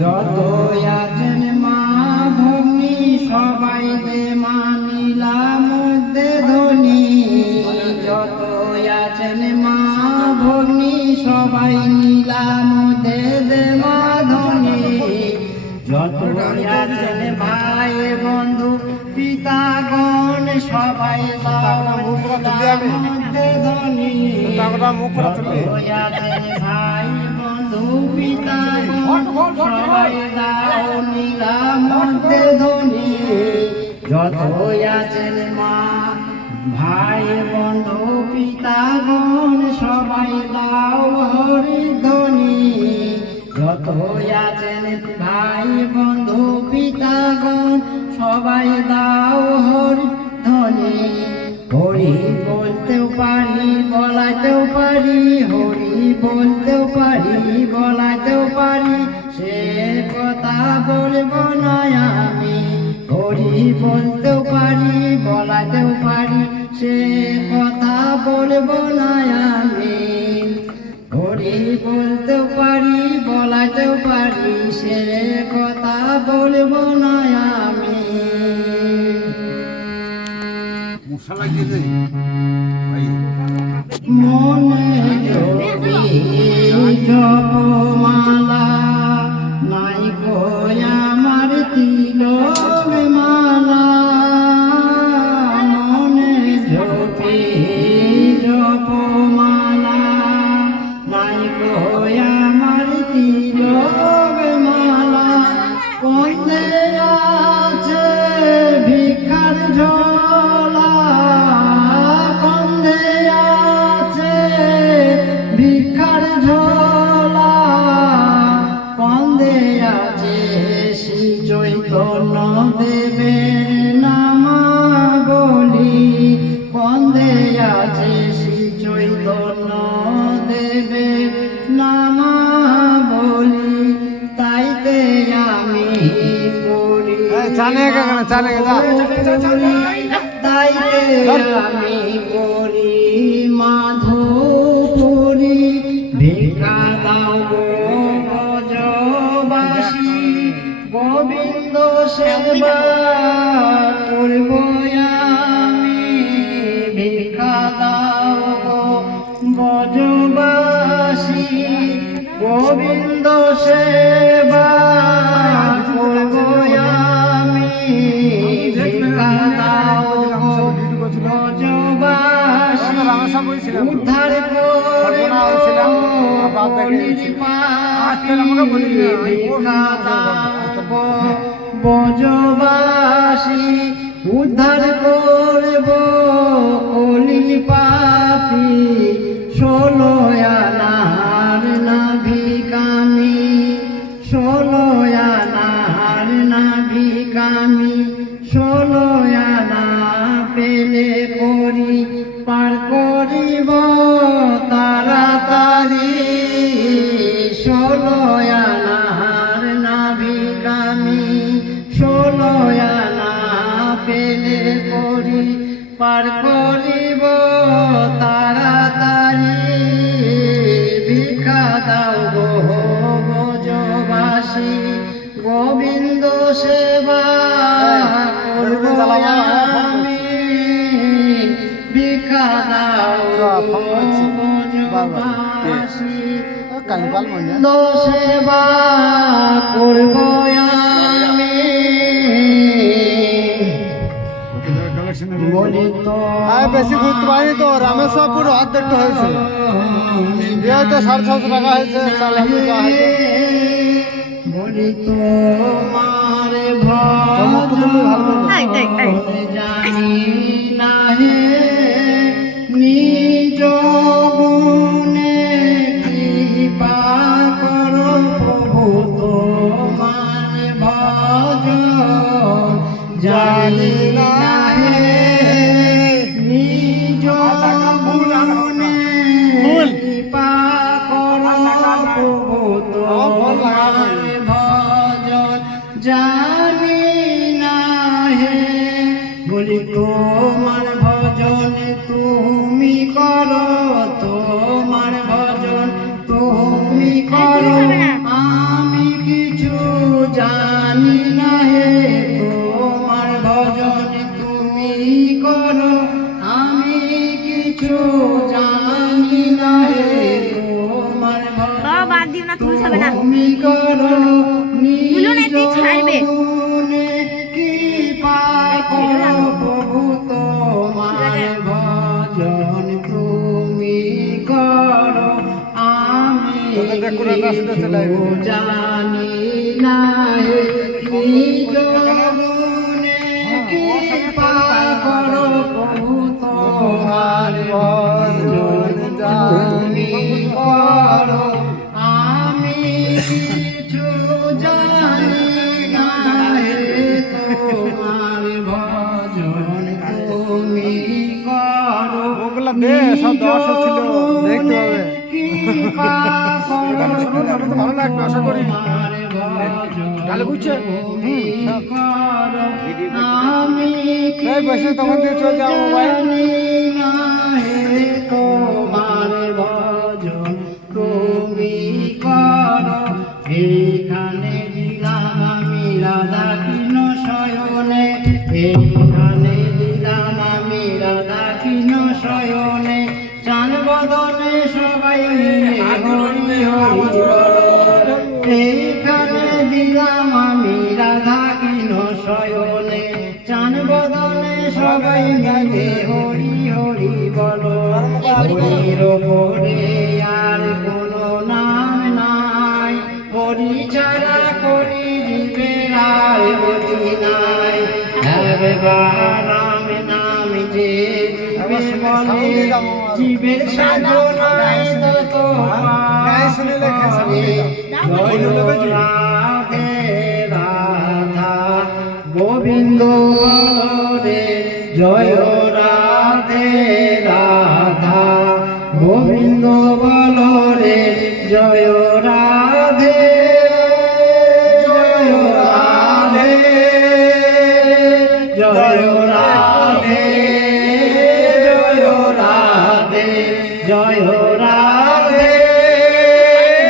যত আছেন মা ভগ্নী সবাই দে মা নীলা মধ্যে ধনী। যত আছেন মা ভগ্নী সবাই নীলা মধ্যে দে মা ধনী। যত আছেন ভাই বন্ধু পিতাগণ সবাই মধ্যে ধনী। যত আছেন ভাই বন্ধু পিতাগণ সবাই দাও নীলা মধ্যে ধনী। যত আছেন মা ভাই বন্ধু পিতাগণ সবাই দাও হরি ধ্বনি। যত আছেন ভাই বন্ধু পিতাগণ সবাই দাও হরি ধ্বনি। হরি বলতেও পারি বলাতেও পারি, হরি বলতেও পারি বলাতেও পারি, সে কথা বলবো না আমি। হরি বলতেও পারি বলাতেও পারি, সে কথা বলবো না আমি। হরি বলতেও পারি বলাতেও পারি, সে কথা বলবো না আমি। মনে যদি জপমালা নাই গো আমার তিলক মালা। মনে যদি জপমালা নাই গো আমার তিলক মালা। কোনে আছে ভিক্ষার ঝোলা, কোনে আছে ভিক্ষার ঝোলা, কোনে আছে শ্রী চৈতন্য দেবের নামাবলী। কোনে আছে শ্রী চৈতন্য দেবের নামাবলী, তাইতে আমি পড়ি। তাইতে আমি পড়ি মাধবপুরী। ভিক্ষা দাও গো ব্রজবাসী, গোবিন্দ সেবা করব আমি। ভিক্ষা দাও গো ব্রজবাসী, গোবিন্দ সেবা করব আমি। ভিক্ষা দাও গো ব্রজবাসী, উদ্ধার করব কলির পাপী। ভিক্ষা দাও গো ব্রজবাসী, উদ্ধার করব কলির পাপী। 16 আনার নাভিকামি, 16 আনার নাভিকামি, 16 আনা পেলে করি পার করিব তাড়াতাড়ি। 16 আনার নাভিকামি, 16 আনা পেলে করি পার করিব তাড়াতাড়ি। ভিক্ষা দাও গো ব্রজবাসী, গোবিন্দ সেবা করব আমি। ভিক্ষা দাও গো ব্রজবাসী, গোবিন্দ সেবা করব আমি। বলি তো বেশি ঘুরতে পারিনি তো, রামেশ্বরপুর অর্ধেকটা হয়েছে, তো 650 টাকা হয়েছে। বলি তো মার জানি না হে নিজ গুণে কৃপা করো প্রভু তোমার ভজন জানি না হে নিজ গুণে কৃপা করো প্রভু তোমার ভজন জানি না হে। বলি তো কিছু জানি না হে তোমার বাবা বাদ দিও না, তুলতে হবে না। তুমি করো তুলো না, তুই ছাড়বে। গুণে কৃপা করো প্রভু তোমার ভজন তুমি করো আমি তোদের কোরআন রাশিদা চলে আসবে। কিছু জানি না হে নিজ গুণে কৃপা করো প্রভু তোমার ভজন তুমি করো আমি কিছু জানি না হে তোমার ভজন তুমি করো ওগুলা দে, সব দর্শক ছিল, দেখতে হবে। কৃপা এখানে শুনো, তবে তো ভালো লাগবে, আশা করি। তোমার ভজন তাহলে বুঝছে? তুমি করো আমি এই বসে তখন দিয়ে চলে যাও মোবাইল। জানি না হে তোমার ভজন তুমি করো এখানে দিলাম আমি রাধা কৃষ্ণ শয়নে এখানে দিলাম আমি রাধা কৃষ্ণ শয়নে চান বদনে সবাই মিলে হরি হরি বলো এখানে দিলাম আমি রাধা কৃষ্ণ শয়নে চান বদনে সবাই মিলে হরি হরি বলো হরির পরে আর কোনো নাম নাই হরি ছাড়া করি জীবের আর গতি নাই একবার রাম নাম যে জীবে বলে জীবের সাধনায় তত রাধে রাধা গোবিন্দ রে জয় রাধে রাধা গোবিন্দ বল রে জয় রাধে জয় রাধে জয় রাধে জয় রাধে জয় রাধে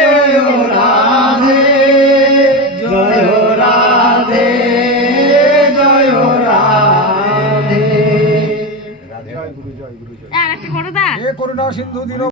জয় রাধে জয় রাধে জয় রাধে আর একটা করো দা। এ করুণা সিন্ধু দিন